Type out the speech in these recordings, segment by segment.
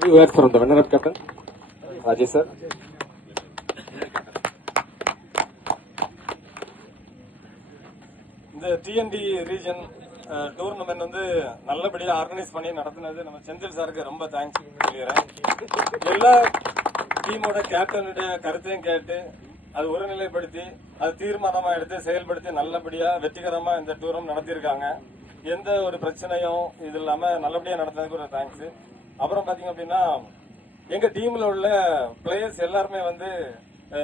Few words from the winner-up captain, Rajesh sir. இந்த DND region tournament வந்து நல்லபடியா organise பண்ணி நடத்தினது நம்ம செந்தில் சாருக்கு ரொம்ப தேங்க்ஸ் சொல்லிடுறேன். எல்லா டீமோட கேப்டனுடைய கருத்தையும் கேட்டு அது ஒருநிலைப்படுத்தி அது தீர்மானமா எடுத்து செயல்படுத்தி நல்லபடியா வெற்றிகரமா இந்த டூரும் நடத்தியிருக்காங்க. எந்த ஒரு பிரச்சனையும் இது இல்லாம நல்லபடியா நடத்தினதுக்கு ஒரு தேங்க்ஸ். அப்புறம் பாத்தீங்க அப்படின்னா எங்க டீம்ல உள்ள பிளேயர்ஸ் எல்லாருமே வந்து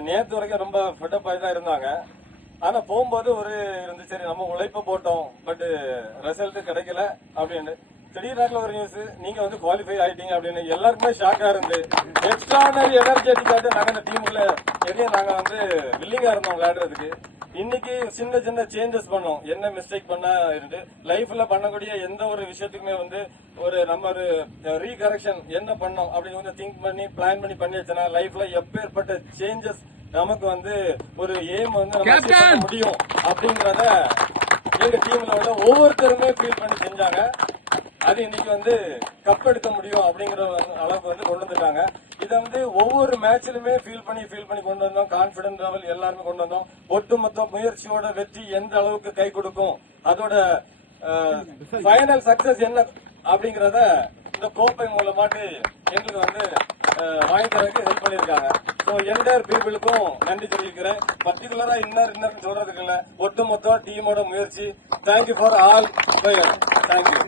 நேற்று வரைக்கும் ரொம்ப ஃபெட்டப் ஆகி தான் இருந்தாங்க. ஆனா போகும்போது ஒரு இருந்து சரி நம்ம உழைப்ப போட்டோம் பட் ரிசல்ட் கிடைக்கல அப்படின்னு திடீர்னு ஒரு நியூஸ் நீங்க வந்து குவாலிஃபை ஆயிட்டீங்க அப்படின்னு எல்லாருக்குமே ஷாக்கா இருந்து எக்ஸ்ட்ரானரி எனர்ஜெட்டிக்காட்டு நாங்க இந்த டீம்ல எதையும் நாங்க வந்து வில்லிங்கா இருந்தோம் விளையாடுறதுக்கு. இன்னைக்கு சின்ன சின்ன சேஞ்சஸ் பண்ணோம். என்ன மிஸ்டேக் பண்ணா இருந்து லைஃப்ல பண்ணக்கூடிய எந்த ஒரு விஷயத்துக்குமே வந்து ஒரு நம்ம ஒரு ரீகரெக்ஷன் என்ன பண்ணோம் அப்படின்னு வந்து திங்க் பண்ணி பிளான் பண்ணி வச்சனா லைஃப்ல எப்பேற்பட்ட சேஞ்சஸ் நமக்கு வந்து ஒரு எய்ம் வந்து நம்ம அச்சீவ் பண்ண முடியும் அப்படிங்கறத எங்க டீம்ல உள்ள ஒவ்வொருத்தருமே ஃபீல் பண்ணி செஞ்சாங்க. அது இன்னைக்கு வந்து கப் எடுக்க முடியும் அப்படிங்கிற அளவுக்கு வந்து கொண்டு வந்துட்டாங்க. இதை வந்து ஒவ்வொரு மேட்சிலுமே ஃபீல் பண்ணி கொண்டு வந்தோம். கான்பிடன்ஸ் லெவல் எல்லாருமே கொண்டு வந்தோம். ஒட்டுமொத்த முயற்சியோட வெற்றி எந்த அளவுக்கு கை கொடுக்கும், அதோட ஃபைனல் சக்சஸ் என்ன அப்படிங்கறத இந்த கோப்பை மூலமாட்டு எங்களுக்கு வந்து வாங்கி தரக்கு ஹெல்ப் பண்ணிருக்காங்க. ஸோ என்டையர் பீப்புளுக்கும் நன்றி தெரிவிக்கிறேன். பர்டிகுலரா இன்னர் சொல்றதுக்கு இல்ல, ஒட்டுமொத்த டீமோட முயற்சி. Thank you for all players. Thank you.